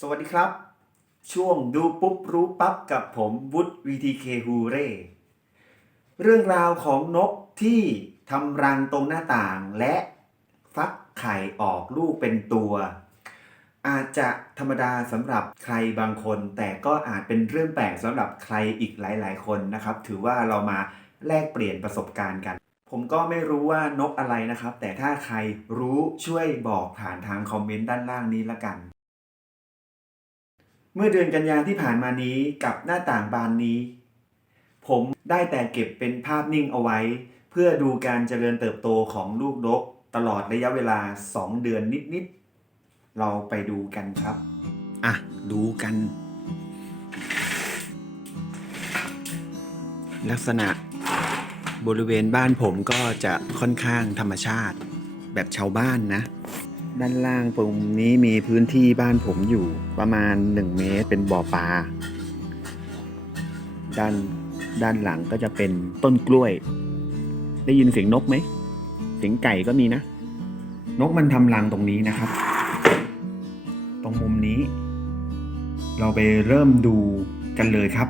สวัสดีครับช่วงดูปุ๊บรู้ปั๊บกับผมวุฒิ VTK HooRay เรื่องราวของนกที่ทำรังตรงหน้าต่างและฟักไข่ออกลูกเป็นตัวอาจจะธรรมดาสำหรับใครบางคนแต่ก็อาจเป็นเรื่องแปลกสำหรับใครอีกหลายๆคนนะครับถือว่าเรามาแลกเปลี่ยนประสบการณ์กันผมก็ไม่รู้ว่านกอะไรนะครับแต่ถ้าใครรู้ช่วยบอกผ่านทางคอมเมนต์ด้านล่างนี้ละกันเมื่อเดือนกันยายนที่ผ่านมานี้กับหน้าต่างบานนี้ผมได้แต่เก็บเป็นภาพนิ่งเอาไว้เพื่อดูการเจริญเติบโตของลูกนกตลอดระยะเวลา2 เดือนนิดๆเราไปดูกันครับดูกันลักษณะบริเวณบ้านผมก็จะค่อนข้างธรรมชาติแบบชาวบ้านนะด้านล่างตรงนี้มีพื้นที่บ้านผมอยู่ประมาณ1 เมตรเป็นบ่อปลาด้านหลังก็จะเป็นต้นกล้วยได้ยินเสียงนกไหมเสียงไก่ก็มีนะนกมันทำรังตรงนี้นะครับตรงมุมนี้เราไปเริ่มดูกันเลยครับ